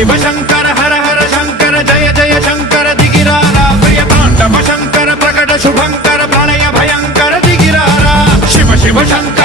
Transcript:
शिव शंकर हर हर शंकर जय जय शंकर दिगिरारा प्रिय तांडव शंकर प्रकट शुभंकर प्रणय भयंकर दिगिरारा शिव शिव शंकर